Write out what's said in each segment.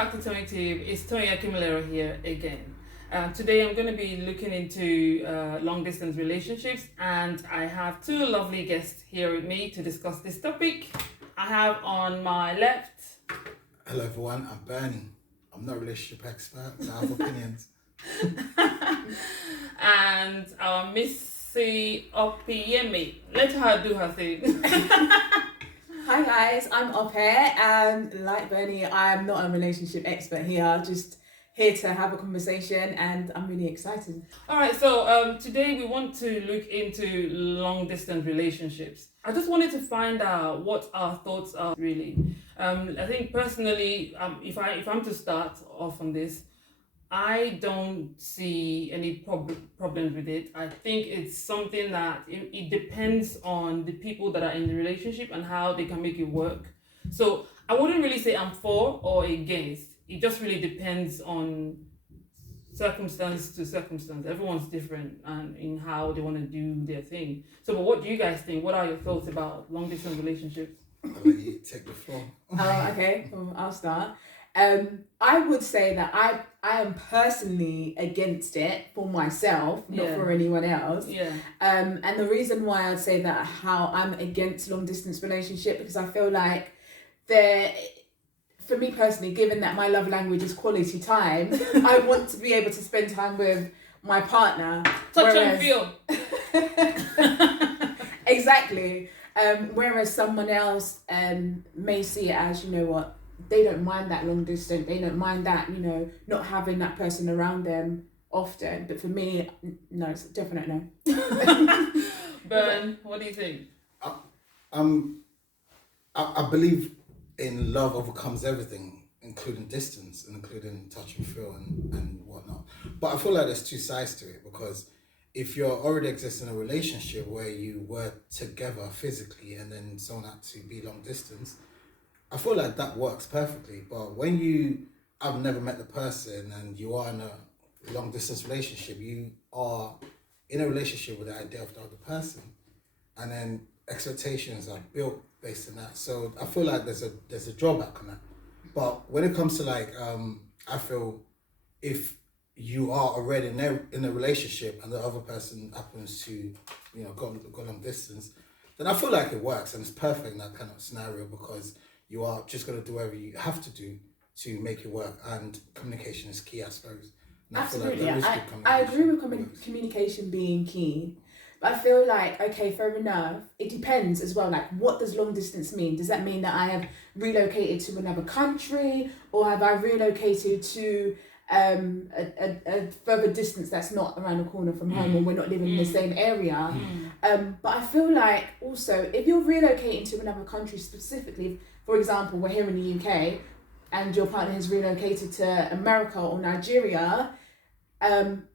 back to ToyinTube. It's Toyin Akimilero here again. Today I'm going to be looking into long distance relationships, and I have two lovely guests here with me to discuss this topic. I have on my left. Hello everyone, I'm Bernie. I'm not a relationship expert, so I have opinions. And our Missy Opiemi. Let her do her thing. Hi guys, I'm Ope, and like Bernie, I'm not a relationship expert here, just here to have a conversation, and I'm really excited. Alright, so today we want to look into long distance relationships. I just wanted to find out what our thoughts are really. I think personally, if I'm to start off on this, I don't see any problems with it. I think it's something that it depends on the people that are in the relationship and how they can make it work. So I wouldn't really say I'm for or against. It just really depends on circumstance to circumstance. Everyone's different and in how they want to do their thing. So but what do you guys think? What are your thoughts about long distance relationships? I'll let you take the floor. Okay, well, I'll start. I would say that I am personally against it for myself, not for anyone else. Yeah. And the reason why I'd say that how I'm against long distance relationship, because I feel like for me personally, given that my love language is quality time, I want to be able to spend time with my partner. Touch and feel. Exactly. Whereas someone else may see it as, you know what, they don't mind that long distance. They don't mind that, you know, not having that person around them often. But for me, no, it's a definite no. Bern, what do you think? I believe in love overcomes everything, including distance and including touch and feel and whatnot. But I feel like there's two sides to it, because if you're already existing in a relationship where you were together physically and then someone had to be long distance, I feel like that works perfectly. But when I've never met the person and you are in a long distance relationship, you are in a relationship with the idea of the other person, and then expectations are built based on that. So I feel like there's a drawback on that. But when it comes to I feel if you are already in a relationship and the other person happens to, you know, go long distance, then I feel like it works and it's perfect in that kind of scenario, because you are just going to do whatever you have to do to make it work, and communication is key, I suppose. And Absolutely, I feel like I agree with communication being key. But I feel like, okay, fair enough. It depends as well. Like, what does long distance mean? Does that mean that I have relocated to another country, or have I relocated to a further distance that's not around the corner from home, or we're not living in the same area? But I feel like also, if you're relocating to another country specifically, for example, we're here in the UK, and your partner has relocated to America or Nigeria,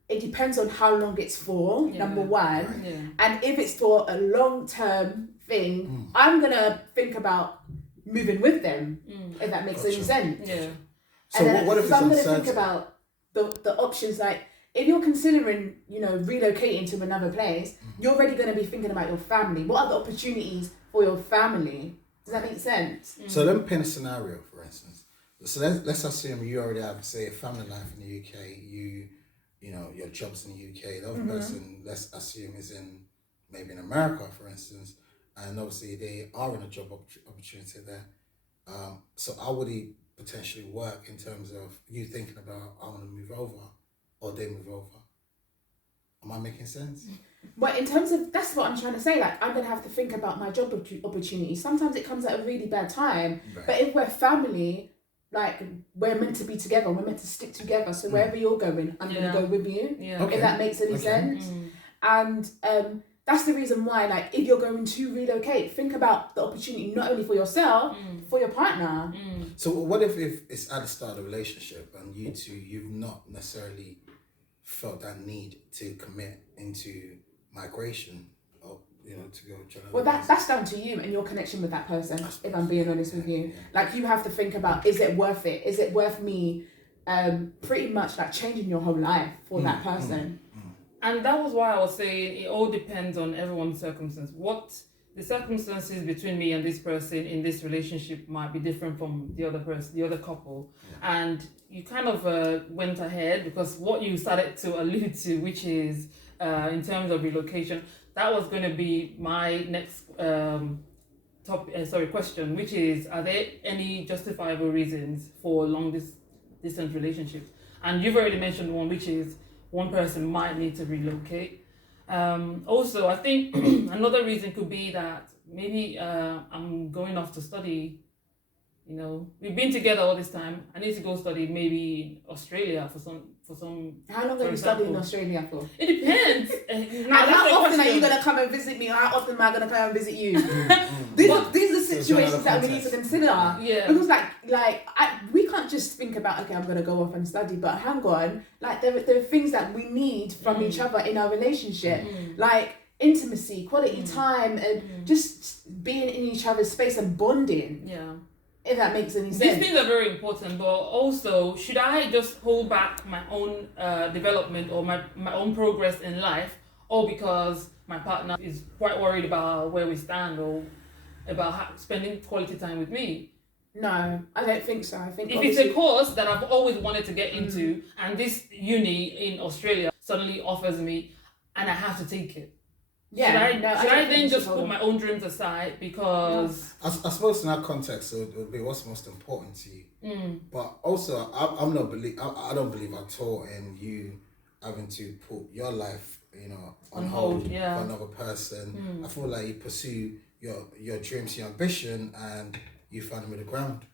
it depends on how long it's for, number one. Yeah. And if it's for a long-term thing, I'm going to think about moving with them, if that makes any sense. Yeah. So what if it's I'm going to uncertain? think about the options, like, if you're considering, you know, relocating to another place, you're already going to be thinking about your family. What are the opportunities for your family? Does that make sense? So let me paint a scenario, for instance. So let's assume you already have, say, a family life in the UK. You know, your job's in the UK. The other person, let's assume, is maybe in America, for instance, and obviously they are in a job opportunity there. So how would it potentially work in terms of you thinking about, I want to move over, or they move over? Am I making sense? But in terms of, that's what I'm trying to say, like, I'm going to have to think about my job opportunities. Sometimes it comes at a really bad time. Right. But if we're family, like, we're meant to be together, we're meant to stick together. So wherever you're going, I'm going to go with you. Yeah. Okay. If that makes any sense. And that's the reason why, like, if you're going to relocate, think about the opportunity not only for yourself, for your partner. So what if it's at the start of the relationship and you've not necessarily felt that need to commit into migration, or, you know, to go to another Well, place? that's down to you and your connection with that person, if I'm being honest with you. Like, you have to think about, is it worth it? Is it worth me pretty much, like, changing your whole life for that person? And that was why I was saying it all depends on everyone's circumstance. What the circumstances between me and this person in this relationship might be different from the other person, the other couple. Yeah. And you kind of went ahead because what you started to allude to, which is in terms of relocation, that was going to be my next question, which is, are there any justifiable reasons for distance relationships? And you've already mentioned one, which is one person might need to relocate. Also, I think another reason could be that maybe I'm going off to study. You know, we've been together all this time. I need to go study maybe in Australia for some. How long are you studying in Australia for? It depends. And how often are you gonna come and visit me? Or how often am I gonna come and visit you? These are situations that we need to consider. Yeah. Because we can't just think about, okay, I'm gonna go off and study, but hang on, like there are things that we need from each other in our relationship, like intimacy, quality time, and just being in each other's space and bonding. Yeah. If that makes any sense. These things are very important, but also, should I just hold back my own development or my own progress in life, or because my partner is quite worried about where we stand or about spending quality time with me? No, I don't think so. I think if it's a course that I've always wanted to get into, and this uni in Australia suddenly offers me, and I have to take it. Yeah, should I then just put my own dreams aside because... I suppose in that context, so it would be what's most important to you. But also, I don't believe at all in you having to put your life, on hold for another person. I feel like you pursue your dreams, your ambition, and you find them with the ground.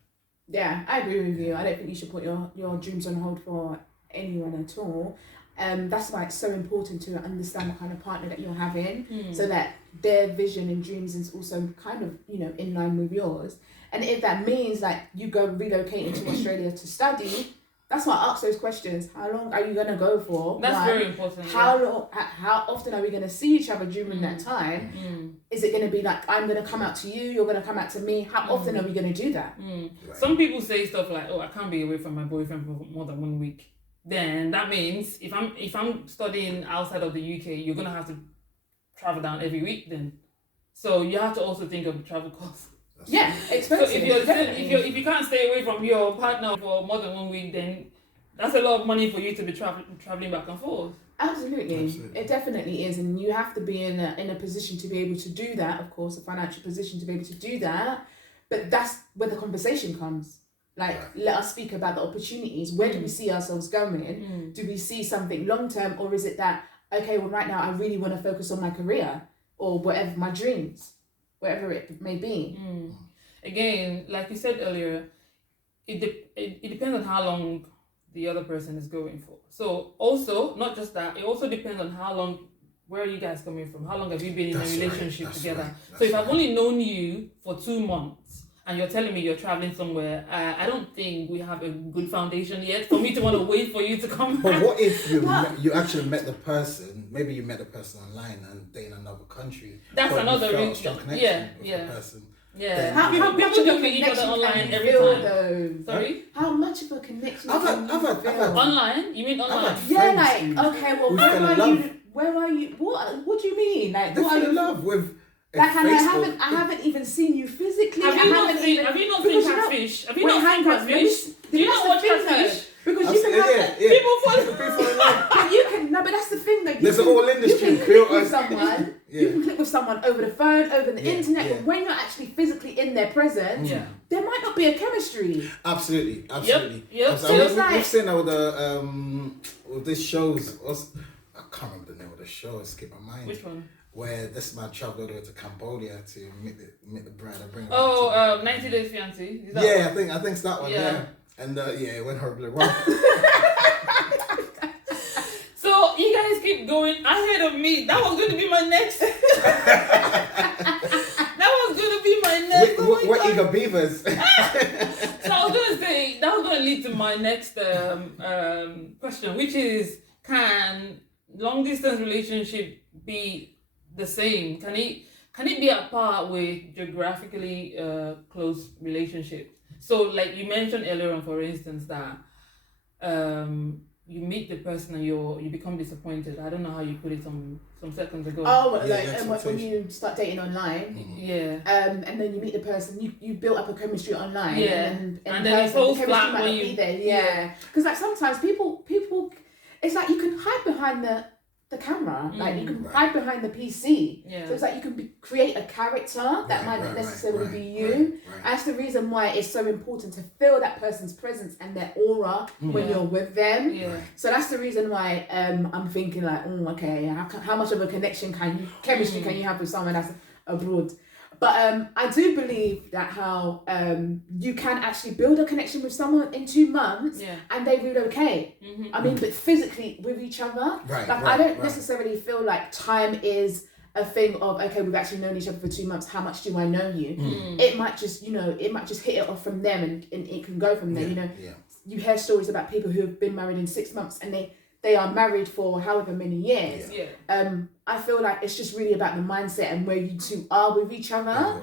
Yeah, I agree with you. I don't think you should put your dreams on hold for anyone at all. That's why it's so important to understand the kind of partner that you're having, so that their vision and dreams is also kind of, in line with yours. And if that means like you go relocating to Australia to study, that's why I ask those questions. How long are you going to go for? That's very important. How often are we going to see each other during that time? Is it going to be like, I'm going to come out to you, you're going to come out to me? How often are we going to do that? Right. Some people say stuff like, I can't be away from my boyfriend for more than 1 week. Then that means if I'm studying outside of the UK, you're gonna have to travel down every week then. So you have to also think of the travel costs. Yeah, expensive. So if you can't stay away from your partner for more than 1 week, then that's a lot of money for you to be traveling back and forth. Absolutely. It definitely is, and you have to be in a position to be able to do that. Of course, a financial position to be able to do that. But that's where the conversation comes. Let us speak about the opportunities. Where do we see ourselves going? Do we see something long term, or is it that, okay, well, right now I really want to focus on my career or whatever, my dreams, whatever it may be. Again, like you said earlier, it depends on how long the other person is going for. So also, not just that, it also depends on where are you guys coming from? How long have you been in a relationship together? So if I've only known you for 2 months, and you're telling me you're traveling somewhere, I don't think we have a good foundation yet for me to want to wait for you to come back. But what if you actually met the person, maybe you met the person online and they're in another country. That's another reason. Strong connection with the person. Yeah. How people do meet each other online every time? Though? Sorry? How much of a connection I've had online? You mean online? Yeah, okay, well, where are you? What do you mean? Like, they fell in love with... Like, I haven't even seen you physically. Have you not seen Catfish? Have you not seen Catfish? Do you not watch Catfish? Because you can have people fall in love. But you can, no, but that's the thing though. There's a whole industry. You can click with someone. You can click with someone over the phone, over the internet. But when you're actually physically in their presence, there might not be a chemistry. Absolutely. Yep. So we've seen that with this shows. I can't remember the name of the show. It skipped my mind. Which one? Where this man travelled over to Cambodia to meet the bride and bring her back 90 Days Fiancé. I think it's that one. Yeah. And it went horribly wrong. So you guys keep going ahead of me. That was going to be my next. What eager beavers? So I was going to say that was going to lead to my next question, which is: can long distance relationship be the same? Can it be at par with geographically close relationships? So like you mentioned earlier on, for instance, that you meet the person and you become disappointed. I don't know how you put it some seconds ago. Oh, Yeah, like yeah, when you start dating online, Yeah. and then you meet the person, you build up a chemistry online, Yeah. and And then it falls the chemistry flat might when not you- be there. Yeah, because like sometimes people, it's like you can hide behind the camera, like you can Right. hide behind the PC. Yeah. So it's like you can create a character that might not necessarily be you. Right. That's the reason why it's so important to feel that person's presence and their aura when Yeah. you're with them. Yeah. So that's the reason why I'm thinking like, okay, how much of a chemistry can you have with someone that's abroad? But I do believe that how you can actually build a connection with someone in 2 months Yeah. and they relocate. Mm-hmm. I mean, but physically with each other. Right, Like I don't necessarily feel like time is a thing of, okay, we've actually known each other for 2 months. How much do I know you? It might just, hit it off from them and it can go from there. You hear stories about people who have been married in 6 months and they are married for however many years. Yeah. I feel like it's just really about the mindset and where you two are with each other.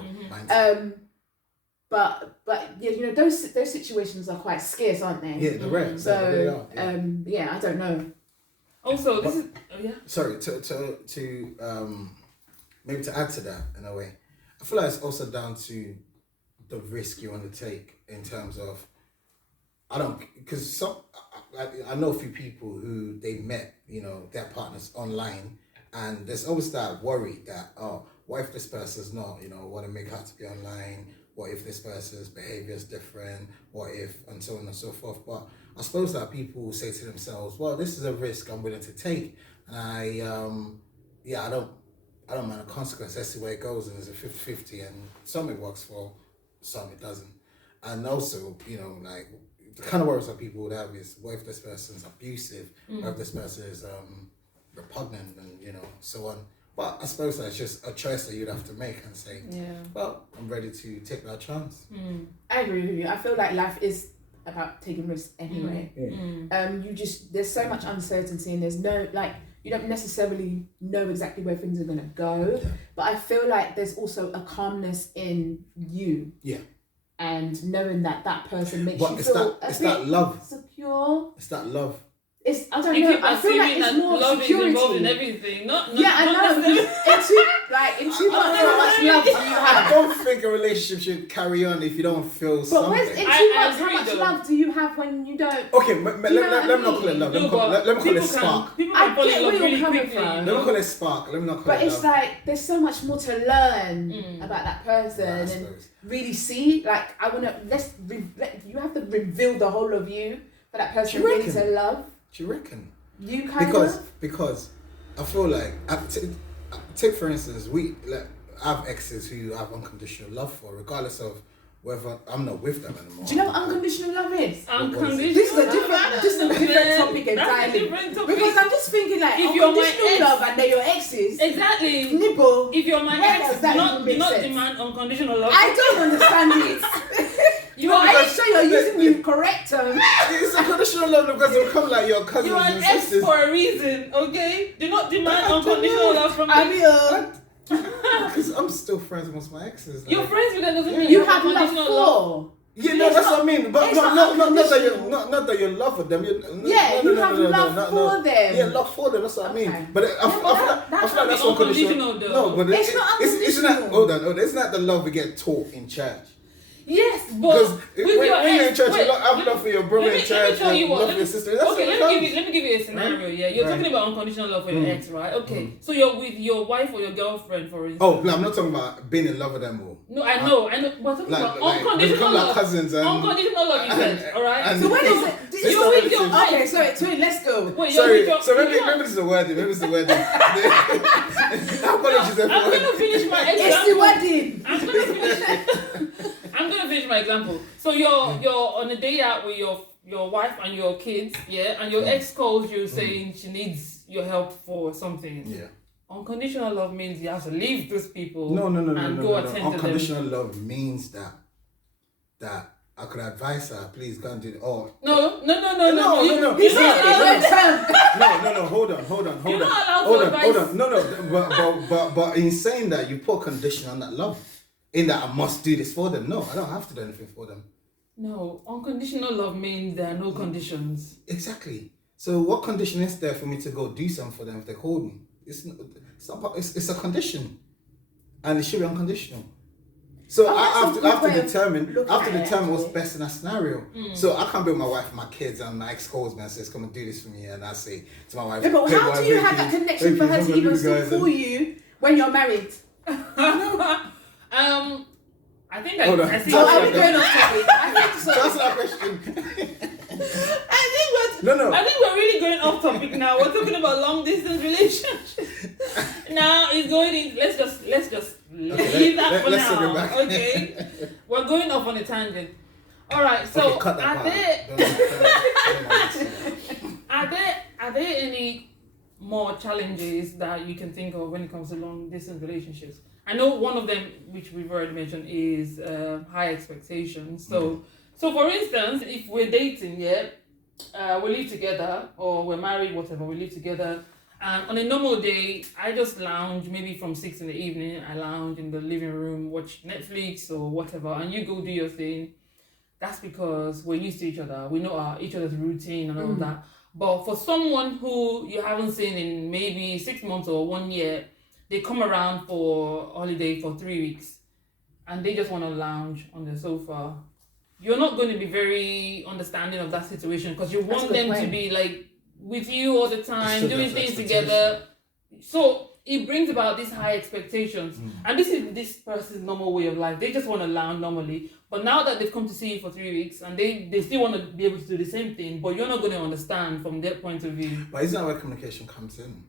But yeah, those situations are quite scarce, aren't they? Yeah, they're rare. So they are. I don't know. Also, this is yeah. Sorry, to maybe to add to that in a way, I feel like it's also down to the risk you want to take in terms of, because I know a few people who they met, their partners online, and there's always that worry that, oh, what if this person's not, want to make out to be online? What if this person's behavior is different? What if, and so on and so forth. But I suppose that people will say to themselves, well, this is a risk I'm willing to take, and I don't mind the consequence. Let's see where it goes, and it's a 50-50, and some it works for, some it doesn't. And also, like, the kind of worries that people would have is, what if this person's abusive? What if this person is repugnant, and so on. But I suppose that's just a choice that you'd have to make and say, well, I'm ready to take that chance. I agree with you. I feel like life is about taking risks anyway. There's so much uncertainty, and there's no, like, you don't necessarily know exactly where things are going to go. But I feel like there's also a calmness in you. Yeah. And knowing that person makes But you it's feel that love. secure. It's that love. I don't know. I feel like it's more love security. is involved in everything. Not I know. In 2 months, how much love do you have? I don't think a relationship should carry on if you don't feel But something. in 2 months, how much love do you have when you don't? Okay, let me not call it love. Let me call it spark. People I can fall get in love where you're really coming quickly. from. Let me call it spark. Let me not call But it it's love. like there's so much more to learn about that person I and suppose. really see. Like I wanna you have to reveal the whole of you for that person Do you really reckon? to love. Do you reckon? You kind of. Because I feel like take for instance, I have exes who have unconditional love for, regardless of whether I'm not with them anymore. Do you know what unconditional love is? Unconditional. This is a different topic entirely. That's a different topic. Because I'm just thinking like If you're my unconditional ex- love and they're your exes. Exactly. Nibble. If you're my Where ex, does that do even make not sense? demand unconditional love. I don't understand it. You Are are you sure you're using the correct term? It's unconditional love because they become like your cousins you are and an ex sisters. for a reason, okay? Do not demand unconditional love from I me. mean, Because I'm still friends with most of my exes. You're friends with them doesn't mean you you have love unconditional love. for. Yeah, no, that's what I mean. But it's not not that you're unconditional. not that you're in love with them. You have love for them. Yeah, love for them. That's what I Okay. mean. But I feel like that's that's unconditional, though. No, but It's not isn't that unconditional. hold on? Isn't that the love we get taught in church? Yes, Because but when with your you're in ex, church, wait, you have love for your brother let in me church, tell you and what, love for your sister. That's okay, what let it me give you a scenario. Yeah, you're Right. talking about unconditional love for your ex, right? Okay, so you're with your wife or your girlfriend, for instance. Oh, no, I'm not talking about being in love with them all. No, I know. We're talking about Like, unconditional become love. like cousins and Unconditional love, you said, all right? and- So when is it? Sister You're with your relatives. Okay, sorry, let's go. Wait, you're Sorry, with your... so maybe you're- this is the wording. Maybe it's the wording. Apologies, I'm everyone. gonna finish my It's the example. wedding. I'm gonna finish my example. So you're on a day out with your wife and your kids, yeah, and your ex calls you saying she needs your help for something. Yeah. Unconditional love means you have to leave those people No, and go attend to them. Unconditional love means that I could advise her, please go and do it. Oh, No. No. You're This is not the allowed. correct term. no, hold on. You're not allowed to advise. No, but in saying that, you put condition on that love. In that I must do this for them. No, I don't have to do anything for them. No, unconditional love means there are no conditions. Exactly. So what condition is there for me to go do something for them if they called me? It's a condition, and it should be unconditional. So I have to determine what's best in that scenario. So I can't be with my wife and my kids, and my ex calls me and says, "Come and do this for me," and I say to my wife, "Yeah, but how do you have that connection for her to even still call you when you're married?" I think are we going off topic? I think so. That's that question. I think we're really going off topic now. We're talking about long distance relationships. Now it's going in. Let's just leave that for now. Okay, we're going off on a tangent. All right. So are there any more challenges that you can think of when it comes to long distance relationships? I know one of them, which we've already mentioned, is high expectations. So for instance, if we're dating, we live together, or we're married, whatever, we live together. And on a normal day, I just lounge, maybe from 6 in the evening, I lounge in the living room, watch Netflix or whatever, and you go do your thing. That's because we're used to each other. We know each other's routine and all that. But for someone who you haven't seen in maybe 6 months or 1 year, they come around for holiday for 3 weeks and they just want to lounge on the sofa. You're not going to be very understanding of that situation because you want them to be like with you all the time, doing things together. So it brings about these high expectations. And this is this person's normal way of life. They just want to lounge normally. But now that they've come to see you for 3 weeks and they still want to be able to do the same thing, but you're not going to understand from their point of view. But isn't that where communication comes in?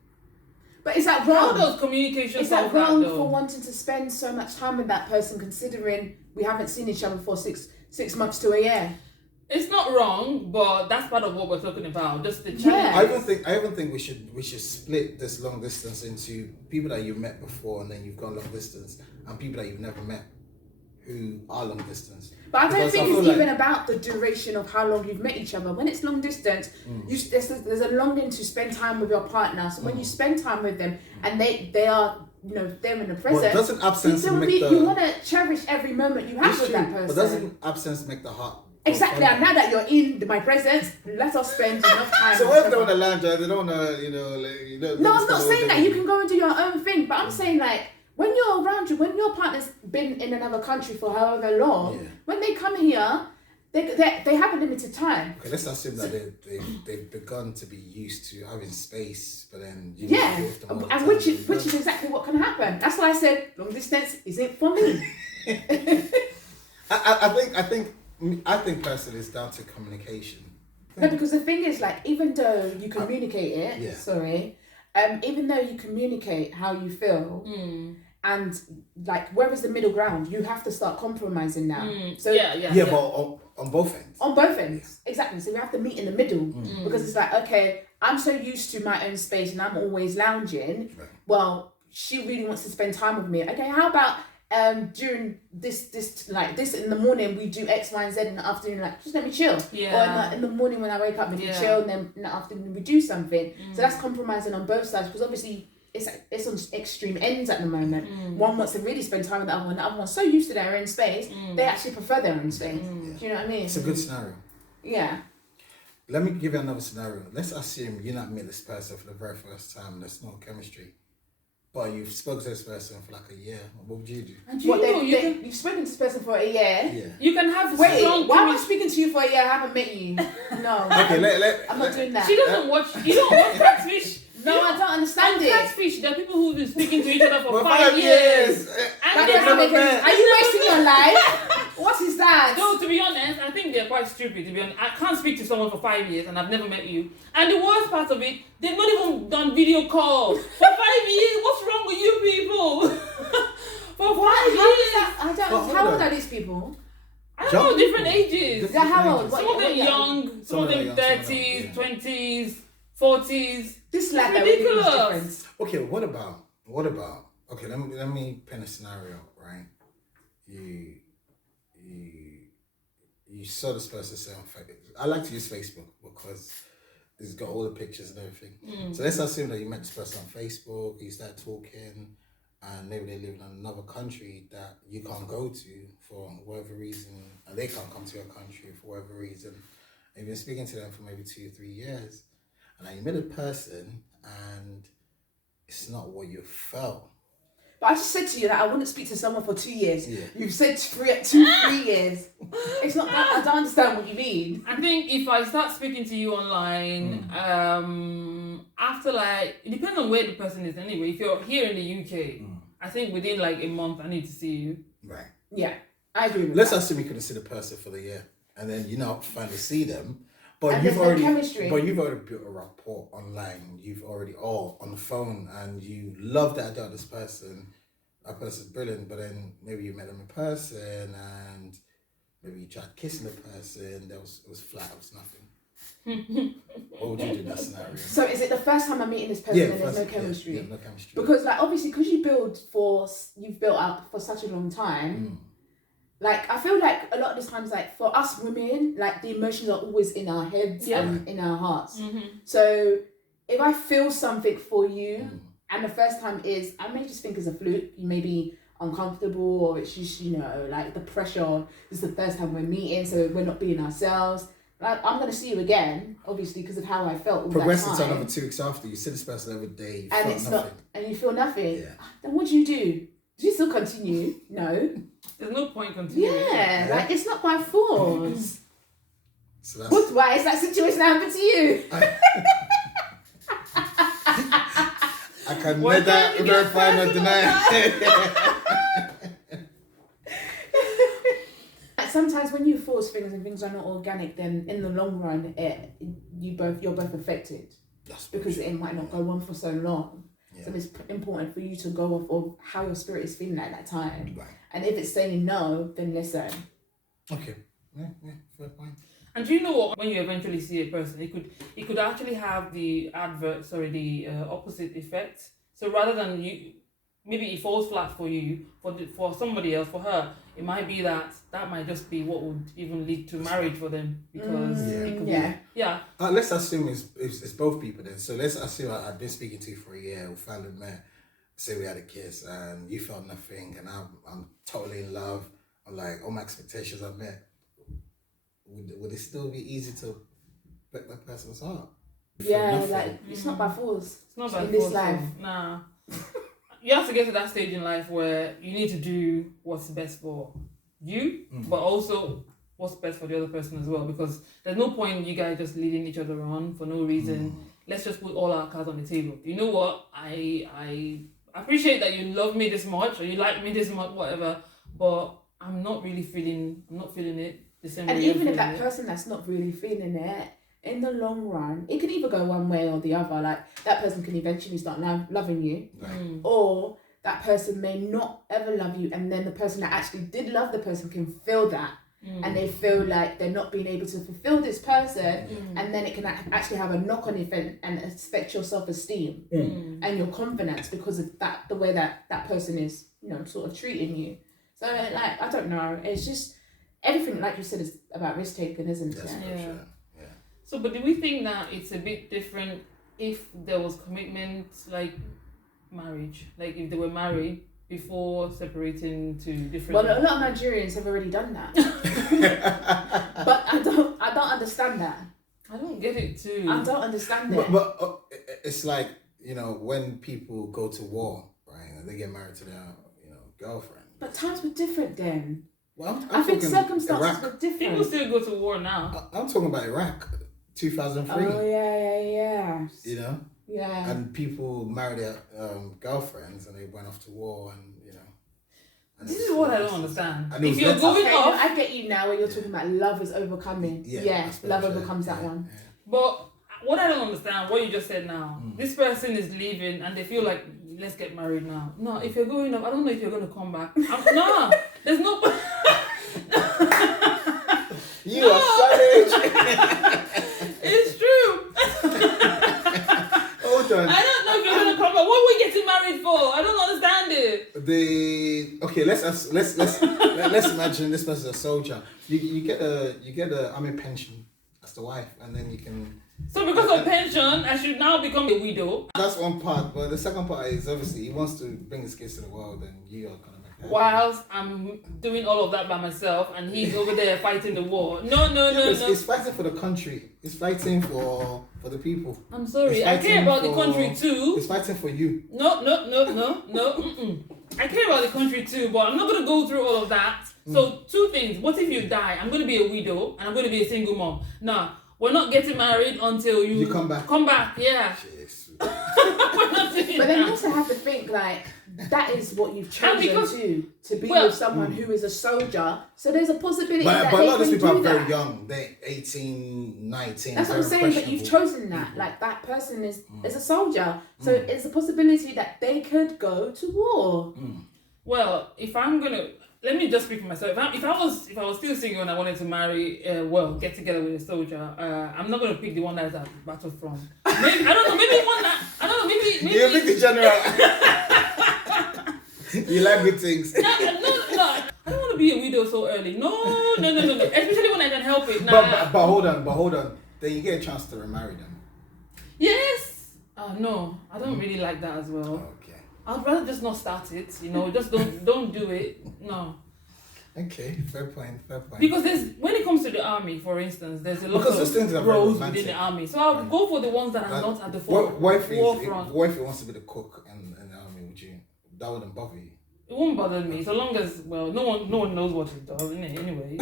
But is that wrong? How does communication Is that wrong for wanting to spend so much time with that person, considering we haven't seen each other for six months to a year? It's not wrong, but that's part of what we're talking about. Just the challenge. Yeah. I even think we should split this long distance into people that you've met before and then you've gone long distance, and people that you've never met who are long distance. But I don't think it's even about the duration of how long you've met each other. When it's long distance, there's a longing to spend time with your partner. So when you spend time with them and they are, they're in the present, well, doesn't absence you want to cherish every moment you have with that person. But doesn't absence make the heart? Exactly, and now that you're in my presence, let us spend enough time. So what if they want to lounge? They don't want to, No, I'm not saying that. You can go and do your own thing, but I'm saying like, when you're around you, when your partner's been in another country for however long, when they come here, they have a limited time. Okay, let's assume that they've begun to be used to having space, but then and which is exactly what can happen. That's why I said long distance isn't for me. I think personally it's down to communication. No, because the thing is, like, even though you communicate even though you communicate how you feel, and like, where is the middle ground? You have to start compromising now. But on both ends. On both ends, exactly. So we have to meet in the middle because it's like, okay, I'm so used to my own space and I'm always lounging. Right. Well, she really wants to spend time with me. Okay, how about during this in the morning we do X, Y, and Z, in the afternoon, like, just let me chill. Yeah. Or in the morning when I wake up, we can chill, and then in the afternoon we do something. So that's compromising on both sides, because obviously it's on extreme ends at the moment. One wants to really spend time with the other one. The other one's so used to their own space, they actually prefer their own space. Do you know what I mean? It's a good scenario. Yeah. Let me give you another scenario. Let's assume you not meet this person for the very first time. There's no chemistry. But you've spoken to this person for like a year. What would you do? And you've spoken to this person for a year? Yeah. You can have why am I speaking to you for a year? I haven't met you. No. Okay, I'm not doing that. She doesn't watch. You don't watch Catfish. No, I don't understand it. Catfish, there are people who've been speaking to each other for 5 years. Are you wasting your life? What is that? No, to be honest, I think they're quite stupid. To be honest, I can't speak to someone for 5 years and I've never met you. And the worst part of it, they've not even done video calls for 5 years. What's wrong with you people? For 5 years. How old are these people? I don't know, different ages. How old? Some of them young, some of them 30s, 20s, 40s. This lad that ridiculous. Okay, what about? Okay, let me pen a scenario, right? You saw this person say on Facebook. I like to use Facebook because it's got all the pictures and everything. So let's assume that you met this person on Facebook, you start talking, and maybe they live in another country that you can't go to for whatever reason, and they can't come to your country for whatever reason. And you've been speaking to them for maybe 2 or 3 years. and now you met a person and it's not what you felt. But I just said to you that I wouldn't speak to someone for 2 years. Yeah. You've said 3 years. It's not that, I don't understand what you mean. I think if I start speaking to you online, after like, it depends on where the person is anyway. If you're here in the UK, I think within like a month I need to see you. Right. Yeah, I agree with Let's that. assume you couldn't see the person for the year, and then you now finally see them. But And you've there's no already, chemistry. but you've already built a rapport online. You've already on the phone, and you love the idea of this person. That person's brilliant, but then maybe you met them in person, and maybe you tried kissing the person. It was flat. It was nothing. What would you do in that scenario? So is it the first time I'm meeting this person and there's no chemistry? Yeah, no chemistry. Because like obviously because you've built up for such a long time. Like I feel like a lot of the times, like for us women, like the emotions are always in our heads and in our hearts. So if I feel something for you, and the first time is, I may just think it's a fluke. You may be uncomfortable, or it's just like the pressure. This is the first time we're meeting, so we're not being ourselves. Like I'm gonna see you again, obviously, because of how I felt all Progressing that to time. another 2 weeks after, you see this person every day, you And felt it's nothing. and you feel nothing. Yeah. Then what do you do? Do you still continue? No. There's no point continuing. Yeah, like it's not by force. So that's What? Why is that situation happened to you? I can Well, neither don't you get verify nor deny. Like sometimes when you force things and things are not organic, then in the long run, you're both affected because it might not go on for so long. Yeah. So it's important for you to go off of how your spirit is feeling at that time. Right. And if it's saying no, then listen. Okay. Yeah, fair point. And do you know what? When you eventually see a person, it could actually have the opposite effect. So rather than maybe it falls flat for you, for somebody else, for her, it might be that might just be what would even lead to marriage for them because it could be. Let's assume it's both people then. So let's assume I've been speaking to you for a year, we finally met. Say we had a kiss and you felt nothing, and I'm totally in love. I'm like, all my expectations are met. Would it still be easy to break that person's heart? Like it's not by force. It's not by in force, this life. Nah. You have to get to that stage in life where you need to do what's best for you, but also what's best for the other person as well. Because there's no point you guys just leading each other on for no reason. Let's just put all our cards on the table. You know what? I appreciate that you love me this much or you like me this much, whatever. But I'm not feeling it the same way. And even if that person that's not really feeling it, in the long run, it could either go one way or the other. Like that person can eventually start loving you, or that person may not ever love you, and then the person that actually did love the person can feel that, and they feel like they're not being able to fulfill this person, and then it can actually have a knock-on effect and affect your self-esteem and your confidence because of that, the way that person is, sort of treating you. So like, I don't know. It's just everything, like you said, is about risk taking, isn't it? Sure. So, but do we think that it's a bit different if there was commitment, like marriage, like if they were married before separating to different? Well, a lot of Nigerians have already done that, but I don't understand that. I don't get it too. I don't understand it. But it's like when people go to war, right, and they get married to their girlfriend. But times were different then. Well, I think circumstances Iraq. were different. People still go to war now. I'm talking about Iraq, 2003. Oh yeah. Yeah. And people married their girlfriends and they went off to war and This is what I don't understand. And If you're going Okay, off, I get you now when you're talking about love is overcoming. Yeah, love overcomes that one. Yeah. but what I don't understand, what you just said now, this person is leaving and they feel like, let's get married now. No, if you're going off, I don't know if you're going to come back. No, there's no... You are savage. It's true. Hold on. I don't know if you're going to come back. What are we getting married for? I don't understand it. Let's imagine this person's a soldier. You get a army pension as the wife, and then you can. So because of pension, I should now become a widow. That's one part, but the second part is obviously he wants to bring his kids to the world, and you are gonna make whilst I'm doing all of that by myself and he's over there fighting the war. No. It's fighting for the country. It's fighting for the people. I'm sorry. I care about the country too. It's fighting for you. No. I care about the country too, but I'm not going to go through all of that. So 2 things. What if you die? I'm going to be a widow and I'm going to be a single mom. Nah, we're not getting married until you come back. Come back, yeah. We're not doing But then you that. also have to think like that is what you've chosen to be with someone who is a soldier. So there's a possibility But that a they lot of these can people do are very that. young. They're 18, 19. That's what I'm saying, but you've chosen that. Like that person is a soldier. So it's a possibility that they could go to war. Well, if I'm gonna, let me just speak for myself. If I was still single and I wanted to marry, get together with a soldier, I'm not gonna pick the one that's at Battlefront. Maybe I don't know. Maybe one that I don't know. Maybe You pick the general. You like good things. No. I don't want to be a widow so early. No. Especially when I can help it. Nah. But hold on. Then you get a chance to remarry them. Yes. No, I don't really like that as well. Okay. I'd rather just not start it. Just don't do it. No. Okay, fair point. Because when it comes to the army, for instance, there's a lot Because those things are of very roles romantic. within the army. So I'll go for the ones that are not at the forefront. What if he wants to be the cook in the army? That wouldn't bother you? It won't bother me, so long as no one knows what it does, innit? Anyway.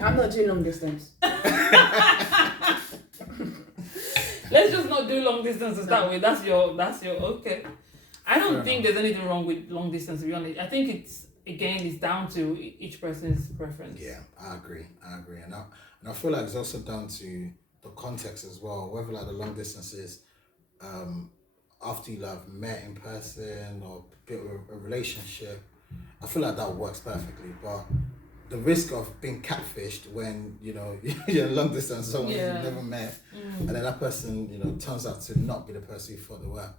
I'm not doing long distance. Let's just not do long distances that way. That's your okay. I don't think there's anything wrong with long distance, to be honest. I think it's down to each person's preference. Yeah, I agree. And I feel like it's also down to the context as well. Whether like the long distances, after you have met in person or built a relationship, I feel like that works perfectly. But the risk of being catfished when you're long distance, someone you've never met, and then that person turns out to not be the person you thought they were.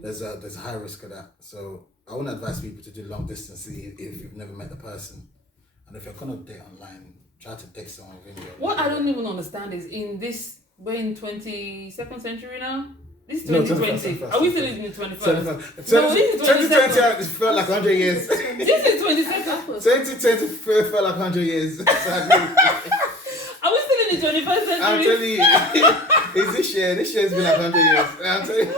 There's a high risk of that. So I wouldn't advise people to do long distance if you've never met the person, and if you're gonna date online, try to date someone within your. What I don't even understand is we're in 22nd century now. This is 2020. Are we still in the 21st? No, this is 2020 felt like 100 years. This is 22nd. 2020 felt like 100 years. Exactly. Are we still in the 21st century? I'm telling you, it's this year. This year's been like 100 years. I'm telling you.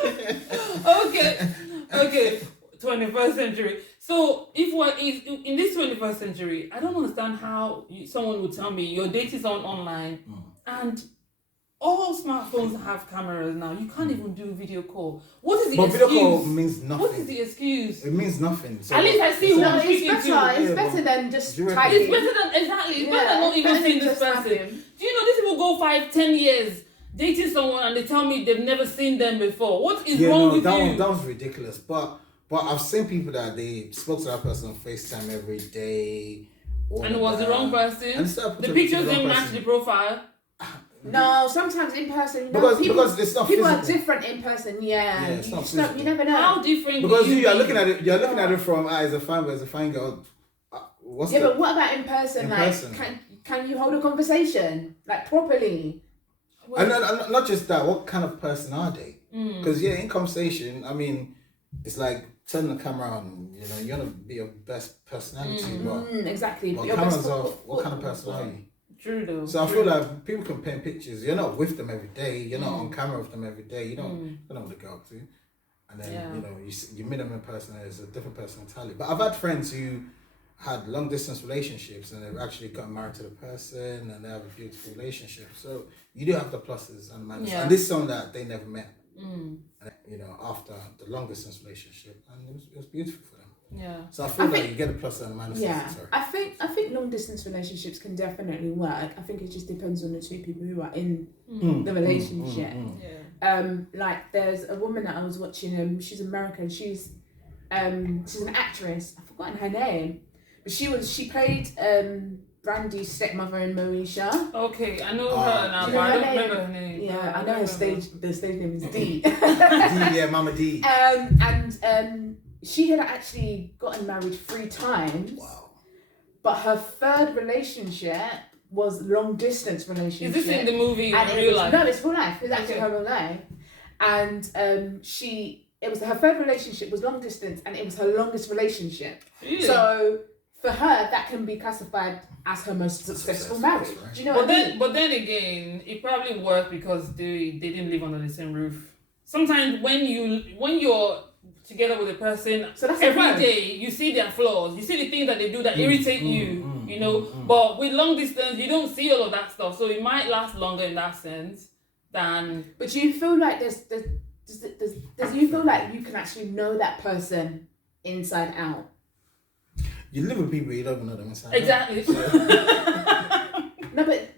Okay. 21st century. So if we're in this 21st century, I don't understand how someone would tell me your date is online and all smartphones have cameras now. You can't even do video call. What is the excuse? But video call means nothing. What is the excuse? It means nothing. So at least I see who I'm speaking to. It's better than just typing. It's better than It's better than not even seeing this person. Do you know these people go 5-10 years dating someone and they tell me they've never seen them before? What is wrong with you? That was ridiculous. But I've seen people that they spoke to that person on FaceTime every day. And it was the wrong person. The pictures didn't match the profile. No, sometimes in person, because it's not people physical. are different in person. Yeah, it's not physical. You never know. How different? Because you're looking at it. You're looking at it from as a fan, as a fine girl. But what about in person? Can you hold a conversation properly? And not just that. What kind of person are they? Because in conversation, I mean, it's like turning the camera on. You want to be your best personality. Exactly. But cameras off. What kind of person are you? True though. So I feel like people can paint pictures. You're not with them every day. You're not on camera with them every day. You don't know what they go up to. And then you meet them in person and it's a different person entirely. But I've had friends who had long distance relationships and they've actually gotten married to the person and they have a beautiful relationship. So you do have the pluses and minuses. And this is someone that they never met. And, after the long distance relationship, and it was beautiful for them. Yeah. So I feel like you get the pluses and the minuses. Yeah. I think long distance relationships can definitely work. I think it just depends on the two people who are in the relationship. Like there's a woman that I was watching. She's American. She's an actress. I've forgotten her name, but she played Brandy's stepmother in Moesha. Okay, I know her now, but I don't remember her name. Yeah, I know her stage. The stage name is D. Mama D. And she had actually gotten married 3 times. Wow. But her third relationship was long distance relationship. Is this in the movie in real life? No, it's real life. It's actually her real life. And she it was her third relationship was long distance, and it was her longest relationship. Really? So for her, that can be classified as her most successful marriage. Right. Do you know what I mean? But then again, it probably worked because they didn't live under the same roof. Sometimes when you're together with a person, So that's every okay. day you see their flaws, you see the things that they do that irritate you know. But with long distance, you don't see all of that stuff, so it might last longer in that sense than. But do you feel like does you feel like you can actually know that person inside out? You live with people you don't even know them inside. Exactly.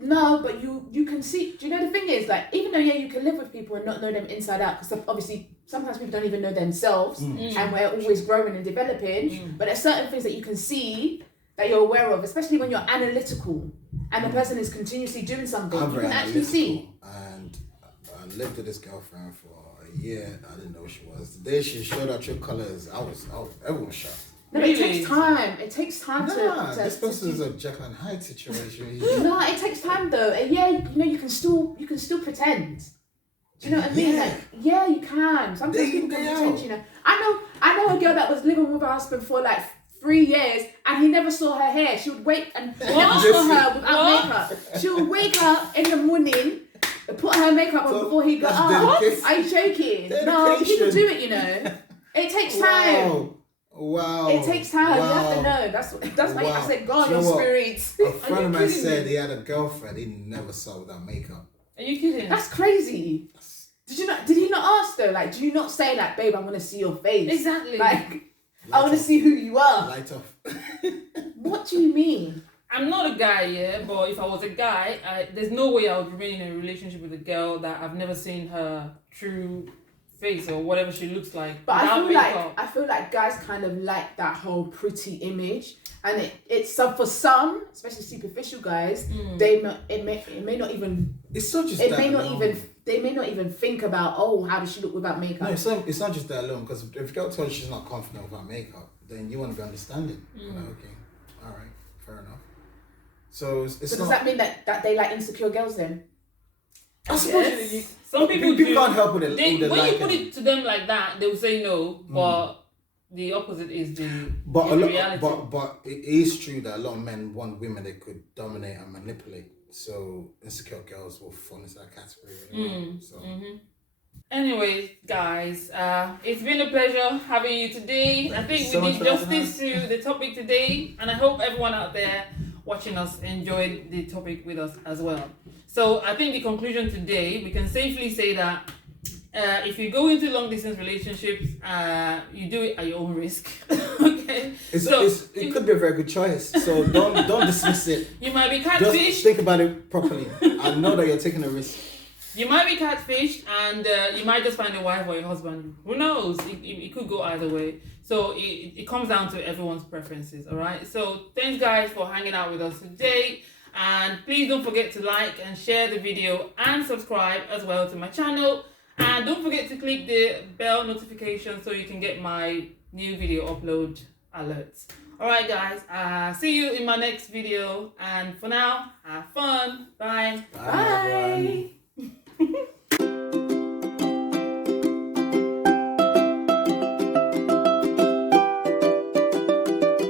No, but you can see. Do you know the thing is, like, even though you can live with people and not know them inside out, because obviously sometimes people don't even know themselves, and we're always growing and developing. But there's certain things that you can see that you're aware of, especially when you're analytical and the person is continuously doing something. I'm You very can actually see. And I lived with this girlfriend for a year. I didn't know who she was. The day she showed her true colors, everyone was shocked. No, but it takes time. It takes time to This person's a Jekyll and Hyde situation. No, it takes time though. And yeah, you can still pretend. Do you know what I mean? Yeah. Like, yeah, you can. Sometimes people can pretend. You know, I know a girl that was living with her husband for like 3 years, and he never saw her hair. She would wake and never saw her without makeup. She would wake up in the morning, put her makeup on before he got up. Are you joking? No, people do it. You know, it takes time. Wow. It takes time. You have to know. That's why I said, God, your spirits. A friend of mine said he had a girlfriend he never saw without makeup. Are you kidding? That's crazy. Did he not ask though? Like, do you not say like, babe, I want to see your face? Exactly. Like, I want to see who you are. Light off. What do you mean? I'm not a guy, yeah, but if I was a guy, there's no way I would remain in a relationship with a girl that I've never seen her true face or whatever she looks like. But I feel like guys kind of like that whole pretty image, and it's for some, especially superficial guys, it may not even. It's not just it that may not alone. even. They may not even think about, oh, how does she look without makeup? No, it's not just that alone. Because if a girl tells you she's not confident without makeup, then you want to be understanding. You're like, okay, all right, fair enough. So it's so not. does that mean that they like insecure girls then? I suppose some people do. can't help with it. When you put it to them like that, they will say no, but the opposite is the reality. But it is true that a lot of men want women they could dominate and manipulate. So insecure girls will fall into that category. Anyways, guys, it's been a pleasure having you today. I think we did justice to the topic today, and I hope everyone out there watching us enjoyed the topic with us as well. So I think the conclusion today, we can safely say that if you go into long distance relationships, you do it at your own risk. Okay. It could be a very good choice. So don't dismiss it. You might be catfished. Just think about it properly and know that you're taking a risk. You might be catfished, and you might just find a wife or a husband. Who knows? It could go either way. So it comes down to everyone's preferences. All right. So thanks, guys, for hanging out with us today. And please don't forget to like and share the video and subscribe as well to my channel. And don't forget to click the bell notification so you can get my new video upload alerts. Alright guys, see you in my next video. And for now, have fun. Bye. Bye.